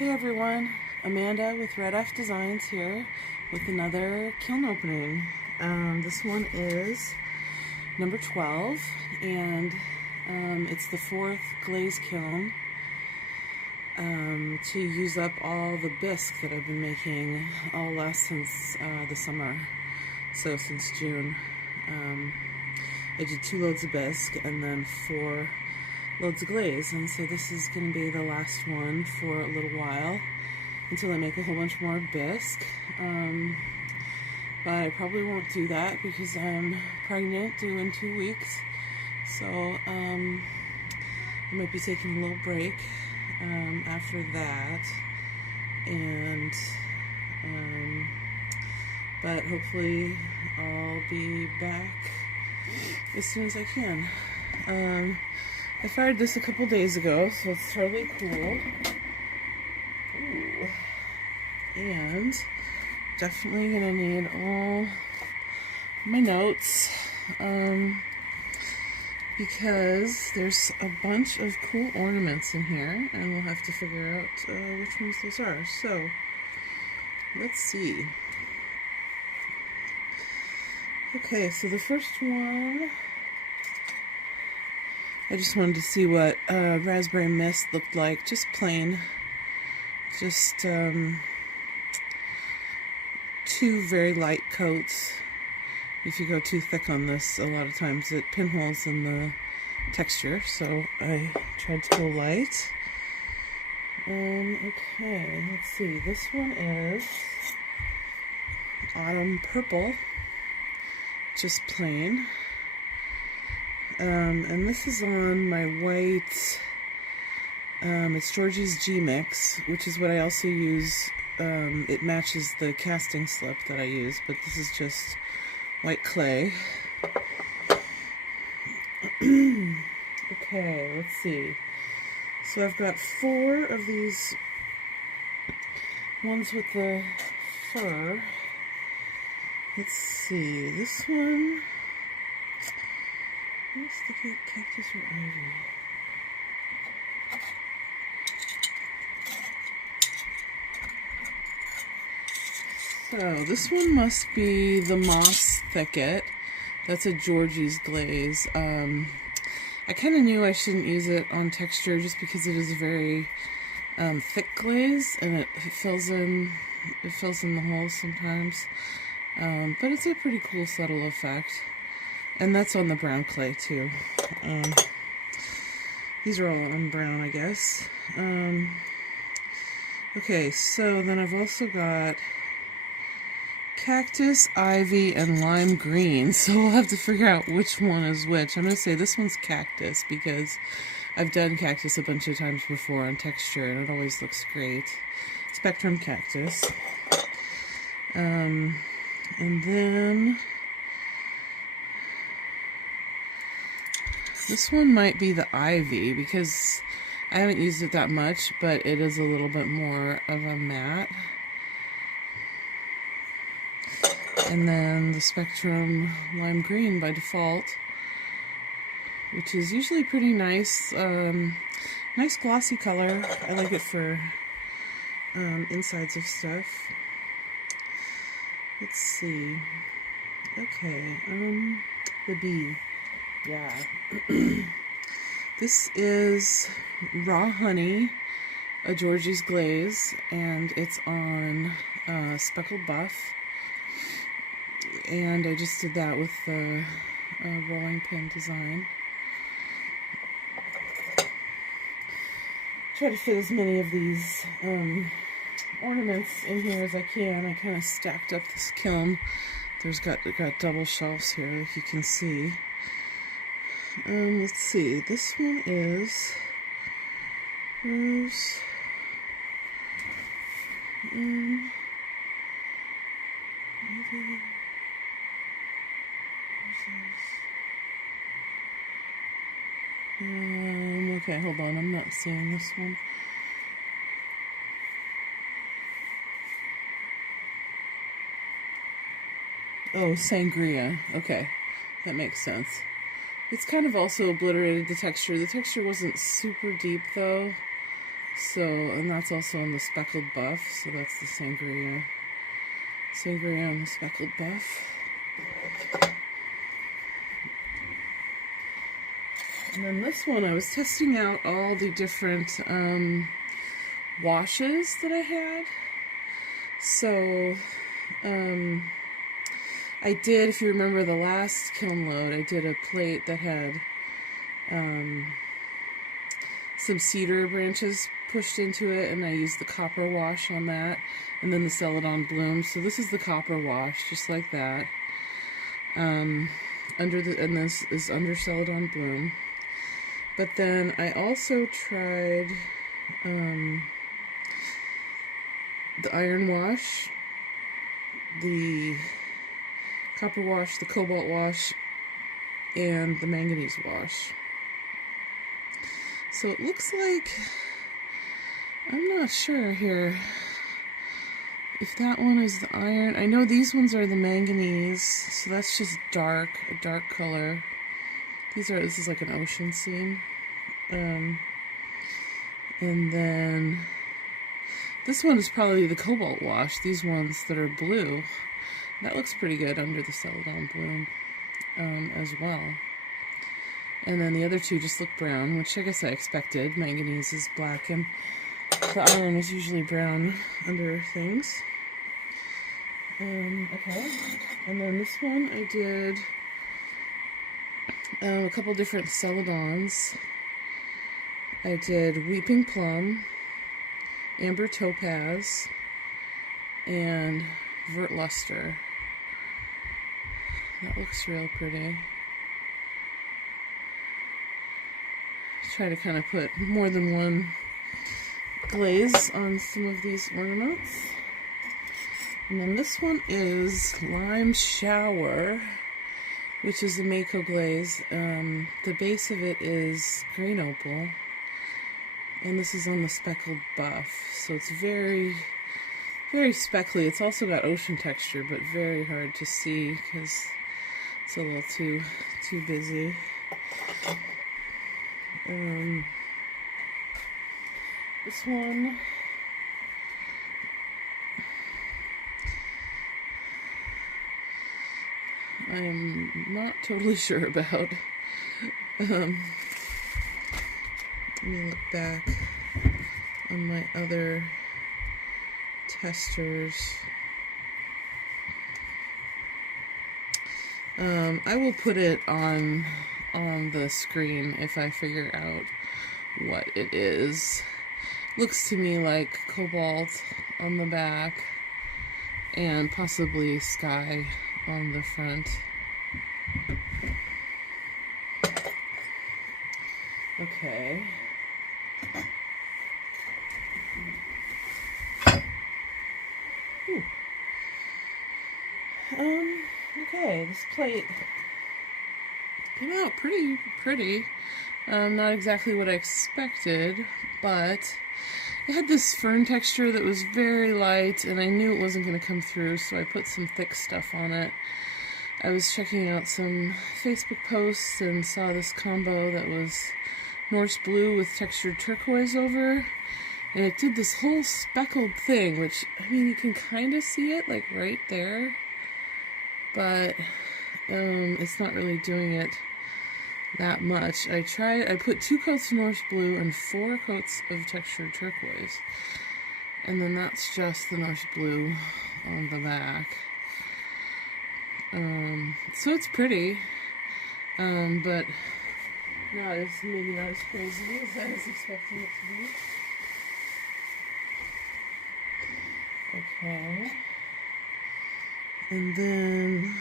Hey everyone, Amanda with Eft Designs here with another kiln opening. This one is number 12 and it's the 4th glaze kiln to use up all the bisque that I've been making all last since the summer, so since June. I did 2 loads of bisque and then 4 loads of glaze, and so this is going to be the last one for a little while until I make a whole bunch more bisque. But I probably won't do that because I'm pregnant, due in 2 weeks, so I might be taking a little break after that, and but hopefully I'll be back as soon as I can. I fired this a couple days ago, so it's totally cool. Ooh. And definitely gonna need all my notes because there's a bunch of cool ornaments in here, and we'll have to figure out which ones those are. So let's see. Okay, so the first one, I just wanted to see what raspberry mist looked like, just plain, just 2 very light coats. If you go too thick on this, a lot of times it pinholes in the texture, so I tried to go light. Okay, let's see, this one is autumn purple, just plain. And this is on my white, it's Georgie's G Mix, which is what I also use. It matches the casting slip that I use, but this is just white clay. Okay, let's see. So I've got 4 of these ones with the fur. Let's see, this one, what's the cactus or ivy? So this one must be the moss thicket. That's a Georgie's glaze. I kind of knew I shouldn't use it on texture just because it is a very thick glaze, and it fills in the holes sometimes. But it's a pretty cool subtle effect. And that's on the brown clay too. These are all on brown, I guess. Okay, so then I've also got cactus, ivy, and lime green. So we'll have to figure out which one is which. I'm going to say this one's cactus because I've done cactus a bunch of times before on texture and it always looks great. Spectrum cactus. And then this one might be the ivy because I haven't used it that much, but it is a little bit more of a matte. And then the Spectrum lime green by default, which is usually pretty nice. Nice glossy color. I like it for insides of stuff. Let's see. Okay, the bee. Yeah. This is raw honey, a Georgie's glaze, and it's on speckled buff. And I just did that with the rolling pin design. Try to fit as many of these ornaments in here as I can. I kind of stacked up this kiln. There's got double shelves here, like you can see. Let's see. This one is rose. Okay, hold on. I'm not seeing this one. Oh, sangria. Okay, that makes sense. It's kind of also obliterated the texture. The texture wasn't super deep though, So, and that's also on the speckled buff, so that's the sangria. Sangria on the speckled buff. And then this one, I was testing out all the different washes that I had. So, I did, if you remember the last kiln load, I did a plate that had some cedar branches pushed into it, and I used the copper wash on that, and then the Celadon bloom. So this is the copper wash, just like that. And this is under Celadon bloom. But then I also tried the iron wash, the copper wash, the cobalt wash, and the manganese wash. So it looks like, I'm not sure here if that one is the iron. I know these ones are the manganese, so that's just dark, a dark color. This is like an ocean scene. And then this one is probably the cobalt wash, these ones that are blue. That looks pretty good under the Celadon bloom as well. And then the other two just look brown, which I guess I expected. Manganese is black and the iron is usually brown under things. Okay. And then this one I did a couple different Celadons. I did Weeping Plum, Amber Topaz, and Vert Luster. That looks real pretty. Try to kind of put more than one glaze on some of these ornaments. And then this one is Lime Shower, which is a Mayco glaze. The base of it is green opal, and this is on the speckled buff. So it's very, very speckly. It's also got ocean texture, but very hard to see because it's a little too busy. This one, I'm not totally sure about. Let me look back on my other testers. I will put it on the screen if I figure out what it is. Looks to me like cobalt on the back and possibly sky on the front. Okay. Ooh. Okay, this plate came out pretty. Not exactly what I expected, but it had this fern texture that was very light, and I knew it wasn't going to come through, so I put some thick stuff on it. I was checking out some Facebook posts and saw this combo that was Norse blue with textured turquoise over, and it did this whole speckled thing, which, I mean, you can kind of see it, like, right there, but it's not really doing it that much. I put 2 coats of Norse blue and 4 coats of textured turquoise, and then that's just the Norse blue on the back. So it's pretty, but maybe not as crazy as I was expecting it to be. Okay. And then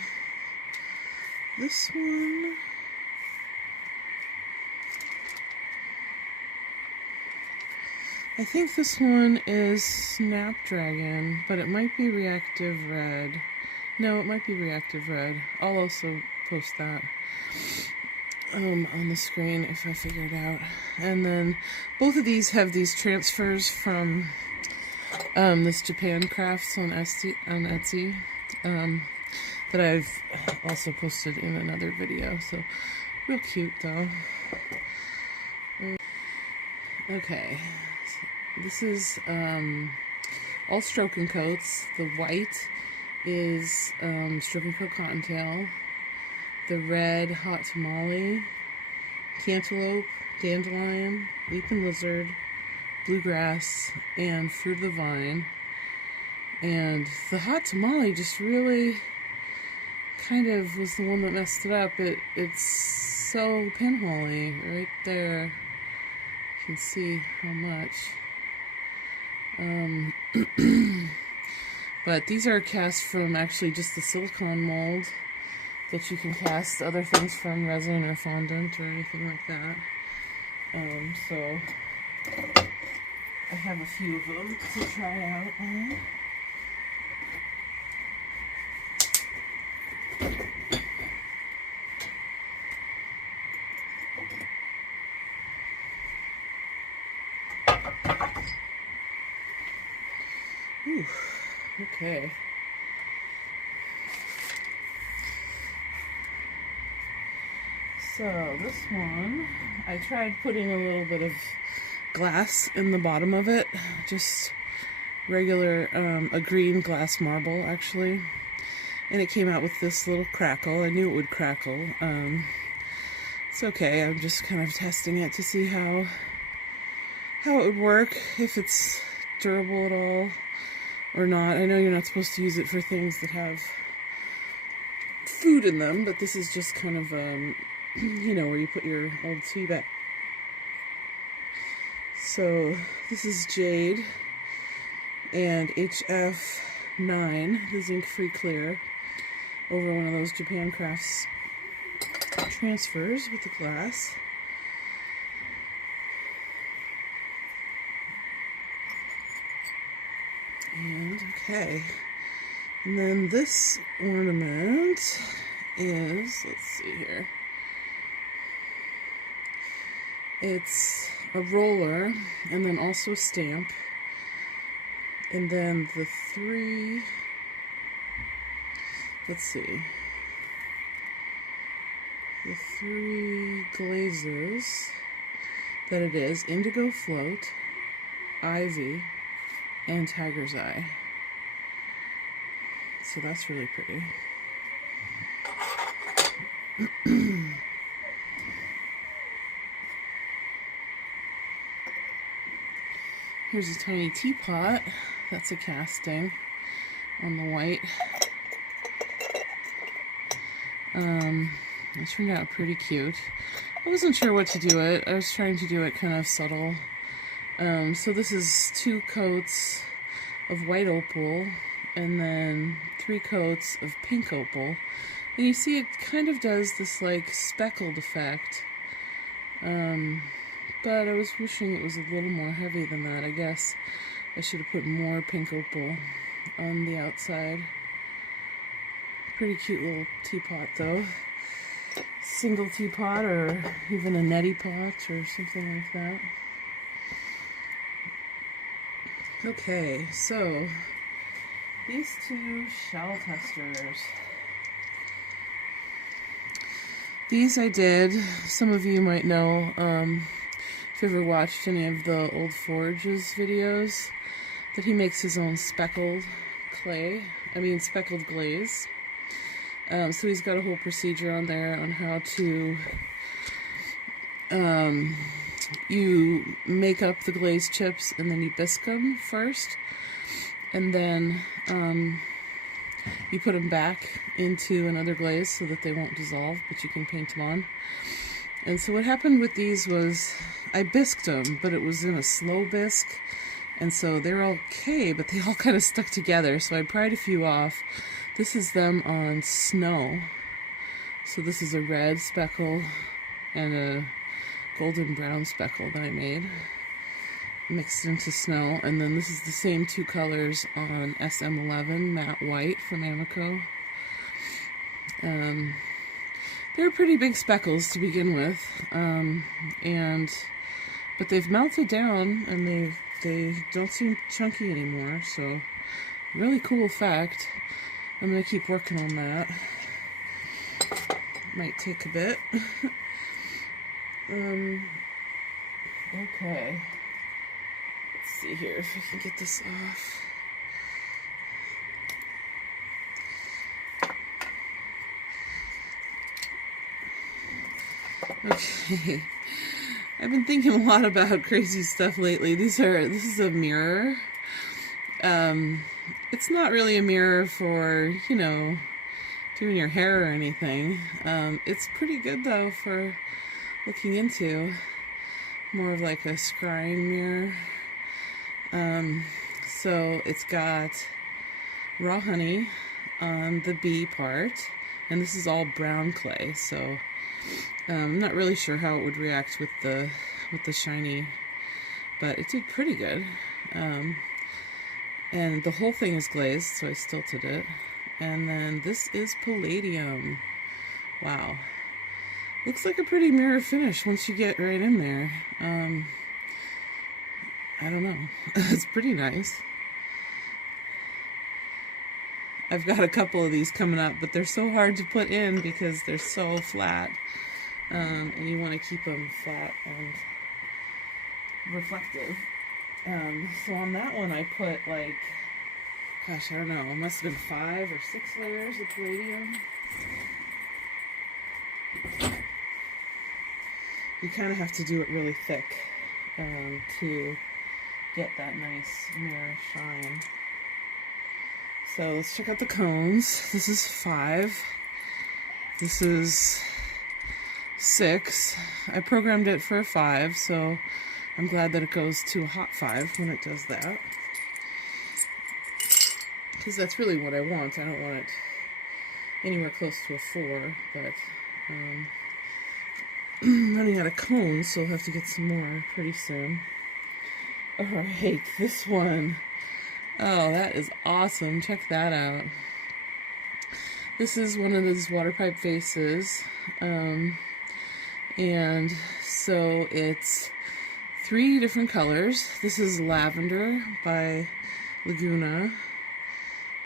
this one, I think this one is Snapdragon, but it might be Reactive Red. No, it might be Reactive Red. I'll also post that on the screen if I figure it out. And then both of these have these transfers from this Japan Crafts on Etsy that I've also posted in another video. So real cute though. Okay, This is all stroking coats. The white is stroking coat cottontail. The red, hot tamale, cantaloupe, dandelion, weeping lizard, bluegrass, and fruit of the vine. And the hot tamale just really kind of was the one that messed it up. It's so pinhole-y right there. You can see how much. But these are cast from actually just the silicone mold that you can cast other things from, resin or fondant or anything like that. So I have a few of them to try out. Ooh, okay. So this one, I tried putting a little bit of glass in the bottom of it, just regular, a green glass marble actually, and it came out with this little crackle. I knew it would crackle. It's okay, I'm just kind of testing it to see how it would work, if it's durable at all or not. I know you're not supposed to use it for things that have food in them, but this is just kind of, you know, where you put your old tea back. So this is jade and HF9, the zinc-free clear, over one of those Japan Crafts transfers with the glass. And okay, and then this ornament is, let's see here, it's a roller and then also a stamp, and then the three, let's see, the three glazes that it is: indigo float, ivy, and tiger's eye. So that's really pretty. Here's a tiny teapot. That's a casting on the white. It turned out pretty cute. I wasn't sure what to do it. I was trying to do it kind of subtle. So this is 2 coats of white opal and then 3 coats of pink opal. And you see it kind of does this like speckled effect. But I was wishing it was a little more heavy than that. I guess I should have put more pink opal on the outside. Pretty cute little teapot though. Single teapot or even a neti pot or something like that. Okay, so these 2 shell testers. These I did, some of you might know, if you've ever watched any of the Old Forge's videos, that he makes his own speckled speckled glaze. So he's got a whole procedure on there on how to, you make up the glaze chips and then you bisque them first, and then you put them back into another glaze so that they won't dissolve, but you can paint them on. And so what happened with these was I bisqued them, but it was in a slow bisque, and so they're okay, but they all kind of stuck together, so I pried a few off. This is them on snow. So this is a red speckle and a golden brown speckle that I made, mixed into snow. And then this is the same 2 colors on SM11 matte white from Amaco. They're pretty big speckles to begin with, but they've melted down and they don't seem chunky anymore. So really cool effect. I'm gonna keep working on that. Might take a bit. Okay. see here if I can get this off. Okay, I've been thinking a lot about crazy stuff lately. This is a mirror. It's not really a mirror for, you know, doing your hair or anything. It's pretty good though for looking into. More of like a scrying mirror. So it's got raw honey on the bee part, and this is all brown clay, so I'm not really sure how it would react with the shiny, but it did pretty good. And the whole thing is glazed, so I stilted it. And then this is palladium. Wow. Looks like a pretty mirror finish once you get right in there. I don't know. It's pretty nice. I've got a couple of these coming up, but they're so hard to put in because they're so flat. And you want to keep them flat and reflective. So on that one I put like, gosh, I don't know, it must have been 5 or 6 layers of palladium. You kind of have to do it really thick to get that nice mirror shine. So let's check out the cones. This is 5. This is 6. I programmed it for a 5, so I'm glad that it goes to a hot 5 when it does that. Because that's really what I want. I don't want it anywhere close to a 4, but I'm running out of cones, so I'll have to get some more pretty soon. Alright, this one. Oh, that is awesome. Check that out. This is one of those waterpipe vases. And so it's 3 different colors. This is lavender by Laguna.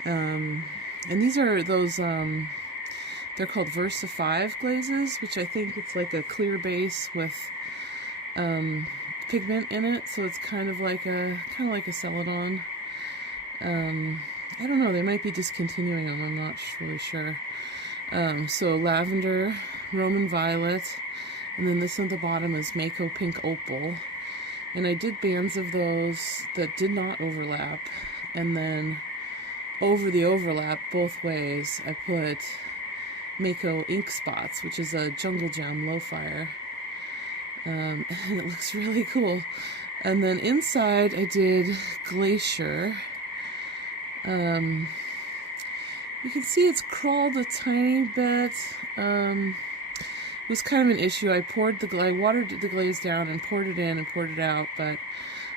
And these are those, they're called Versa 5 glazes, which I think it's like a clear base with pigment in it, so it's kind of like a Celadon. I don't know, they might be discontinuing them, I'm not really sure. So lavender, Roman violet, and then this on the bottom is Mayco pink opal. And I did bands of those that did not overlap, and then over the overlap both ways I put Mayco ink spots, which is a jungle gem low fire. And it looks really cool. And then inside I did glacier. You can see it's crawled a tiny bit. It was kind of an issue. I watered the glaze down and poured it in and poured it out, but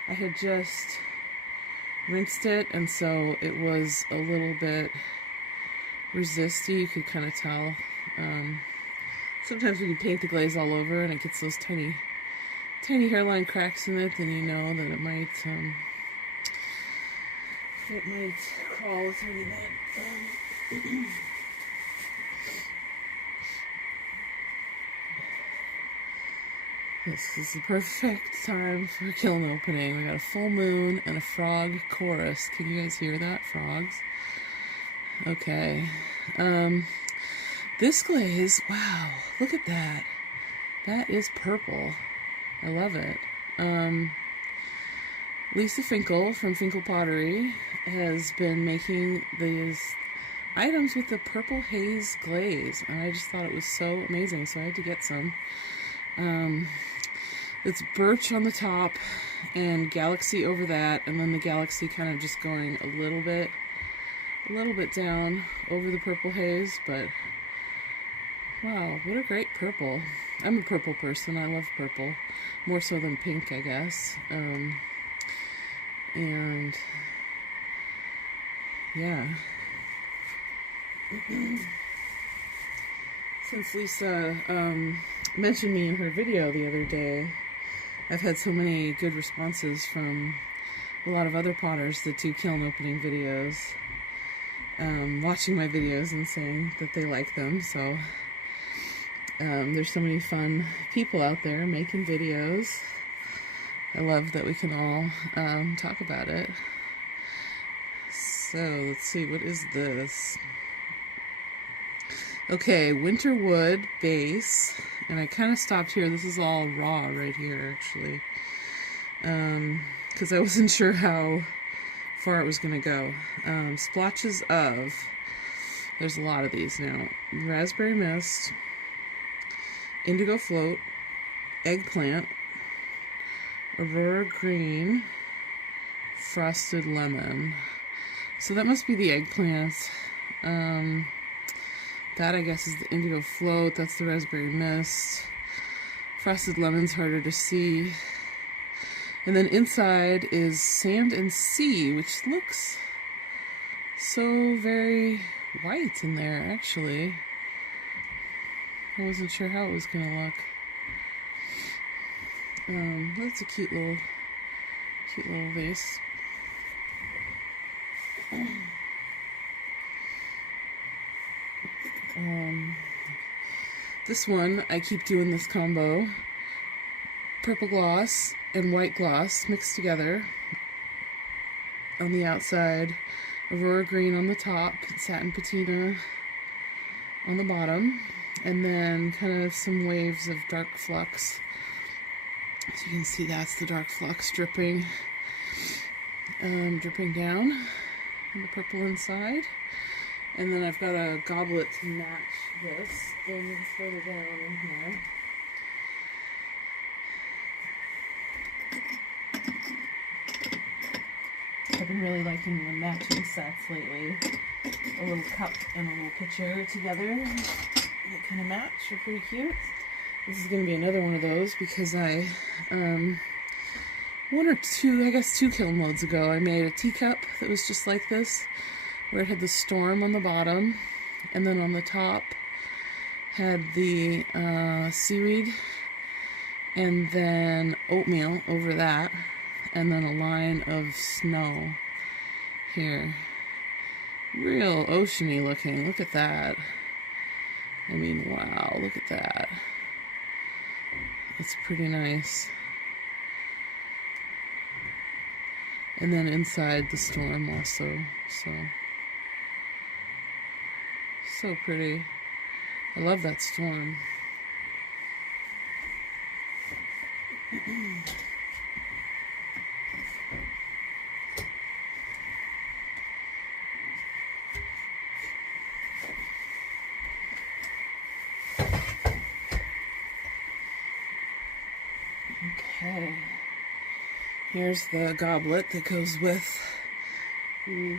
I had just rinsed it, and so it was a little bit resisty. You could kind of tell. Sometimes when you paint the glaze all over and it gets those tiny hairline cracks in it, then you know that it might crawl a tiny bit. This is the perfect time for a kiln opening. We got a full moon and a frog chorus. Can you guys hear that, frogs? Okay. This glaze, wow, look at that. That is purple. I love it. Lisa Finkel from Finkel Pottery has been making these items with the purple haze glaze, and I just thought it was so amazing, so I had to get some. It's birch on the top and galaxy over that, and then the galaxy kind of just going a little bit down over the purple haze, but wow, what a great purple. I'm a purple person. I love purple. More so than pink, I guess. And yeah. Since Lisa mentioned me in her video the other day, I've had so many good responses from a lot of other potters that do kiln opening videos, watching my videos and saying that they like them. So there's so many fun people out there making videos. I love that we can all talk about it. So let's see, what is this? Okay, winter wood base, and I kind of stopped here. This is all raw right here, actually, because I wasn't sure how far it was going to go. Splotches of, there's a lot of these now. Raspberry mist, indigo float, eggplant, aurora green, frosted lemon. So that must be the eggplant. That, I guess, is the indigo float. That's the raspberry mist. Frosted lemon's harder to see. And then inside is sand and sea, which looks so very white in there, actually. I wasn't sure how it was going to look. That's a cute little vase. This one, I keep doing this combo. Purple gloss and white gloss mixed together. On the outside, aurora green on the top, satin patina on the bottom, and then kind of some waves of dark flux. So you can see that's the dark flux dripping down, and the purple inside. And then I've got a goblet to match this, and it's further down in here. I've been really liking the matching sets lately. A little cup and a little pitcher together. They kind of match. They're pretty cute. This is going to be another one of those because I, one or two, I guess 2 kiln loads ago, I made a teacup that was just like this, where it had the storm on the bottom, and then on the top had the seaweed, and then oatmeal over that, and then a line of snow here. Real oceany looking. Look at that. I mean, wow, look at that. It's pretty nice. And then inside the storm also, so pretty. I love that storm. Okay. Here's the goblet that goes with the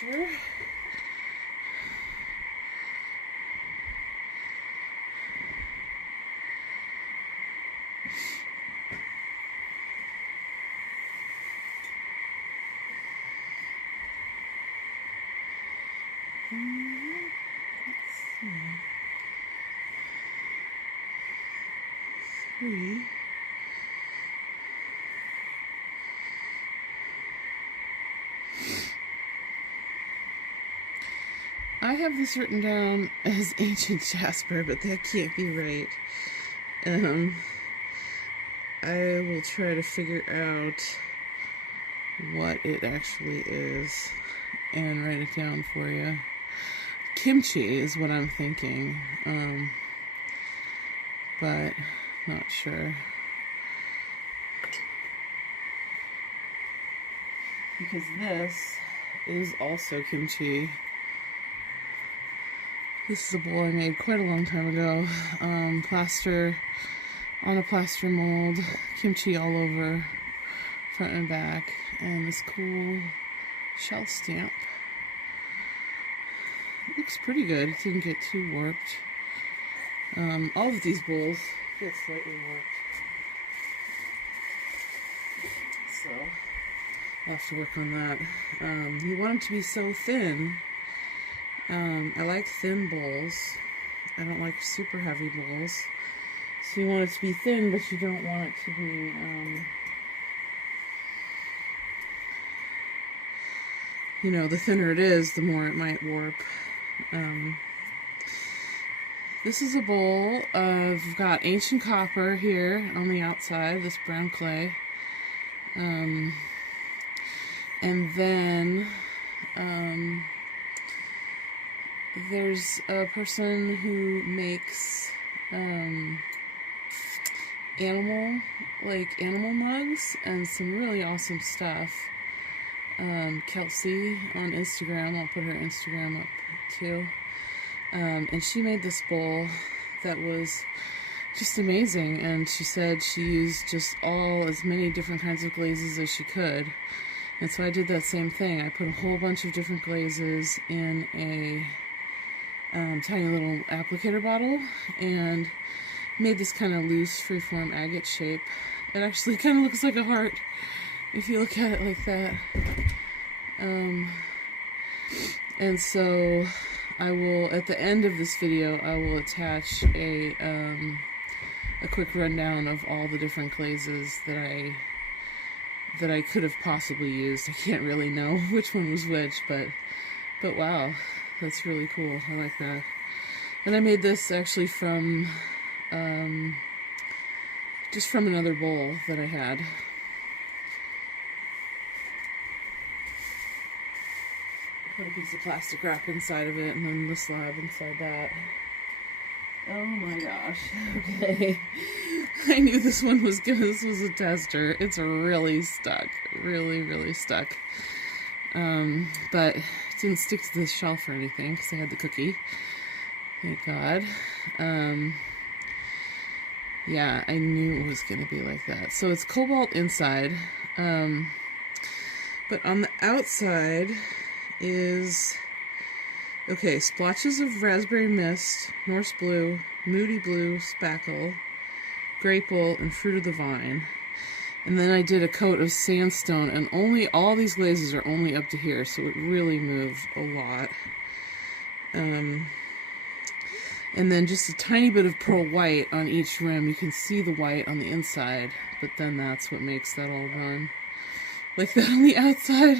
jar. Let's see. 3. I have this written down as ancient jasper, but that can't be right. I will try to figure out what it actually is and write it down for you. Kimchi is what I'm thinking, but not sure. Because this is also kimchi. This is a bowl I made quite a long time ago. Plaster on a plaster mold, kimchi all over, front and back, and this cool shell stamp. It looks pretty good. It didn't get too warped. All of these bowls get slightly warped. So I'll have to work on that. You want them to be so thin. I like thin bowls. I don't like super heavy bowls. So you want it to be thin, but you don't want it to be, you know, the thinner it is, the more it might warp. This is a bowl of, we've got ancient copper here on the outside, this brown clay. And then there's a person who makes animal mugs and some really awesome stuff. Kelsey on Instagram, I'll put her Instagram up too. And she made this bowl that was just amazing, and she said she used just as many different kinds of glazes as she could. And so I did that same thing. I put a whole bunch of different glazes in a tiny little applicator bottle and made this kind of loose freeform agate shape. It actually kind of looks like a heart if you look at it like that. And so I will, at the end of this video, I will attach a quick rundown of all the different glazes that I could have possibly used. I can't really know which one was which, but wow, that's really cool. I like that. And I made this actually from just from another bowl that I had. Put a piece of plastic wrap inside of it, and then the slab inside that. Oh my gosh. Okay. I knew this one was good. This was a tester. It's really stuck. Really, really stuck. But it didn't stick to the shelf or anything because I had the cookie. Thank God. Yeah, I knew it was going to be like that. So it's cobalt inside. But on the outside is, okay, splotches of raspberry mist, Norse blue, moody blue, speckle, grapple, and fruit of the vine. And then I did a coat of sandstone, and all these glazes are only up to here, so it really moved a lot. And then just a tiny bit of pearl white on each rim. You can see the white on the inside, but then that's what makes that all run like that on the outside.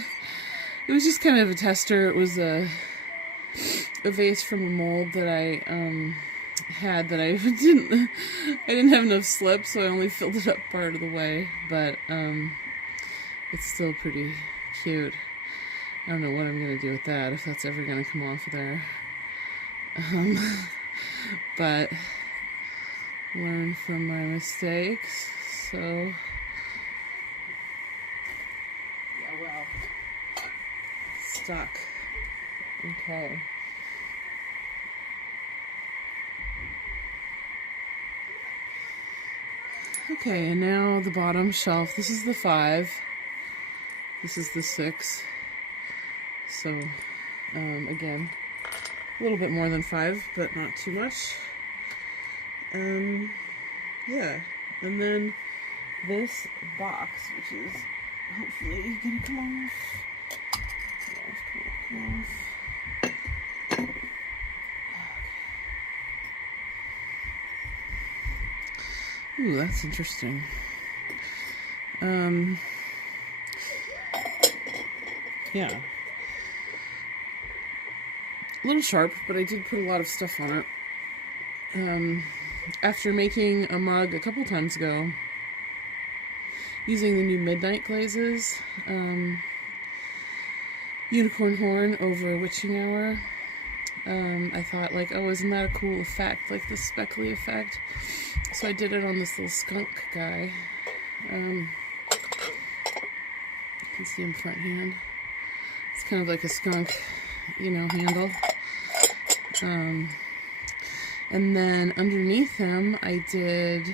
It was just kind of a tester. It was a vase from a mold that I had that I didn't have enough slip, so I only filled it up part of the way. But it's still pretty cute. I don't know what I'm gonna do with that, if that's ever gonna come off of there. But learn from my mistakes. So yeah, well. Stuck. Okay. Okay, and now the bottom shelf. This is the 5. This is the 6. So, again, a little bit more than 5, but not too much. Yeah. And then this box, which is hopefully gonna come off. Ooh, that's interesting. Yeah. A little sharp, but I did put a lot of stuff on it. After making a mug a couple times ago, using the new Midnight glazes, unicorn horn over witching hour, I thought, like, oh, isn't that a cool effect, like the speckly effect? So I did it on this little skunk guy. You can see him front hand. It's kind of like a skunk, handle. And then underneath him, I did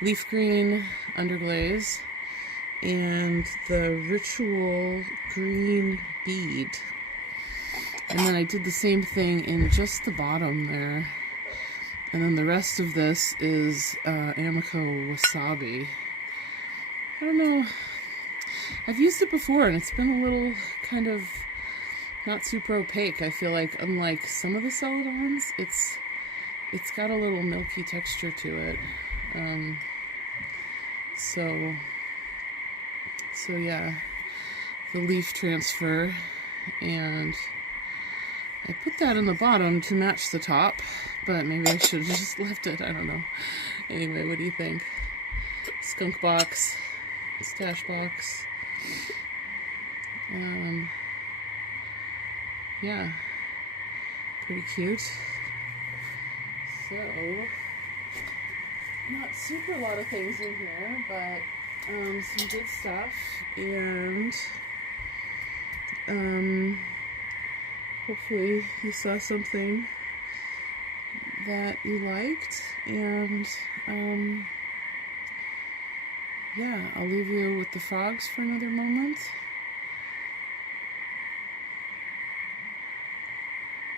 leaf green underglaze and the ritual green bead. And then I did the same thing in just the bottom there. And then the rest of this is Amaco wasabi. I don't know. I've used it before and it's been a little kind of not super opaque. I feel like, unlike some of the Celadons, it's got a little milky texture to it. So yeah, the leaf transfer, and I put that in the bottom to match the top but maybe I should have just left it. I don't know. Anyway, what do you think? Skunk box, stash box. Yeah, pretty cute. So, not super a lot of things in here, but some good stuff, and hopefully you saw something that you liked, and yeah, I'll leave you with the frogs for another moment.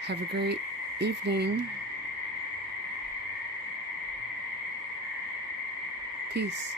Have a great evening. Peace.